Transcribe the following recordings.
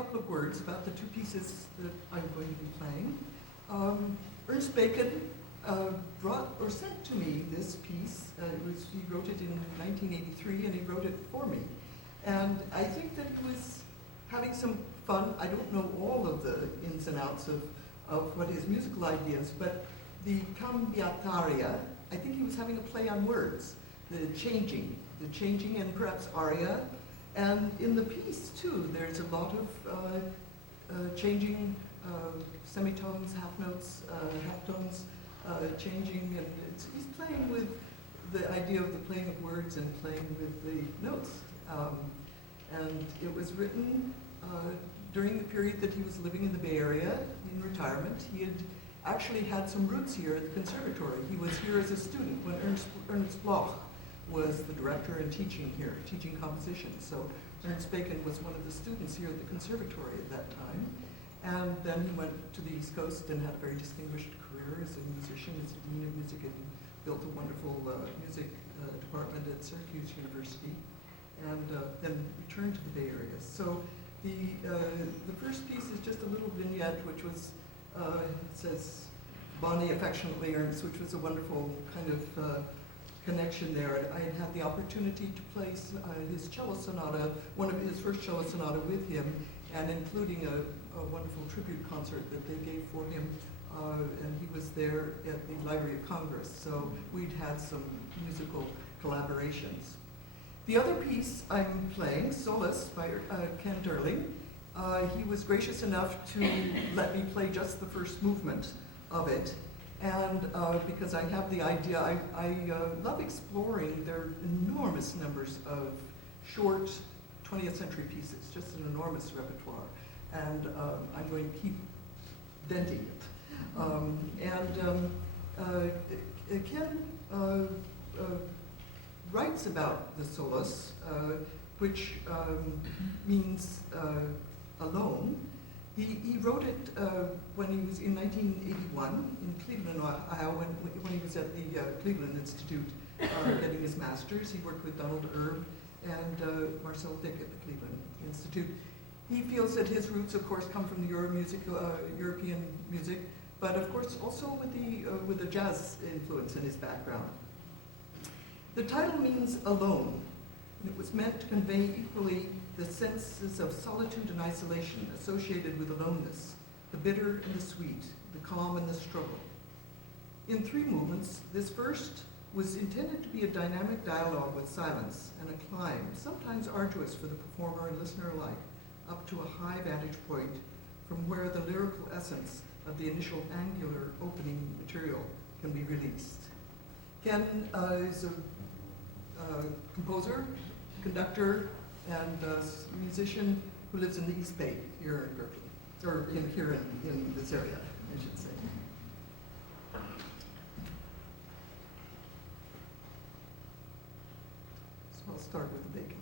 couple of words about the two pieces that I'm going to be playing. Ernst Bacon brought or sent to me this piece. He wrote it in 1983, and he wrote it for me. And I think that he was having some fun. I don't know all of the ins and outs of what his musical ideas, but the cambiataria, I think he was having a play on words, the changing and perhaps aria. And in the piece, too, there's a lot of changing semitones, half notes, half tones, changing, and he's playing with the idea of the playing of words and playing with the notes. And it was written during the period that he was living in the Bay Area in retirement. He had actually had some roots here at the conservatory. He was here as a student when Ernst Bloch was the director and teaching here, teaching composition. So Ernst Bacon was one of the students here at the conservatory at that time. And then he went to the East Coast and had a very distinguished career as a musician, as a dean of music, and built a wonderful music department at Syracuse University, and then returned to the Bay Area. So the first piece is just a little vignette, which was, it says, Bonnie affectionately Ernst, which was a wonderful kind of connection there. I had had the opportunity to play his cello sonata, one of his first cello sonata with him, and including a wonderful tribute concert that they gave for him, and he was there at the Library of Congress, so we'd had some musical collaborations. The other piece I'm playing, Solus by Kenneth Durling, he was gracious enough to let me play just the first movement of it. And because I have the idea, I love exploring. There are enormous numbers of short 20th century pieces, just an enormous repertoire. And I'm going to keep denting it. Ken writes about the Solus, which means alone. He wrote it when he was in 1981 in Cleveland, Ohio, when he was at the Cleveland Institute getting his master's. He worked with Donald Erb and Marcel Dick at the Cleveland Institute. He feels that his roots, of course, come from the European music, but of course also with the jazz influence in his background. The title means alone, and it was meant to convey equally the senses of solitude and isolation associated with aloneness, the bitter and the sweet, the calm and the struggle. In 3 movements, this first was intended to be a dynamic dialogue with silence and a climb, sometimes arduous for the performer and listener alike, up to a high vantage point from where the lyrical essence of the initial angular opening material can be released. Ken is a composer, conductor, and musician who lives in the East Bay here in Berkeley, or here in this area, I should say. So I'll start with the Bacon.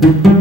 Thank you.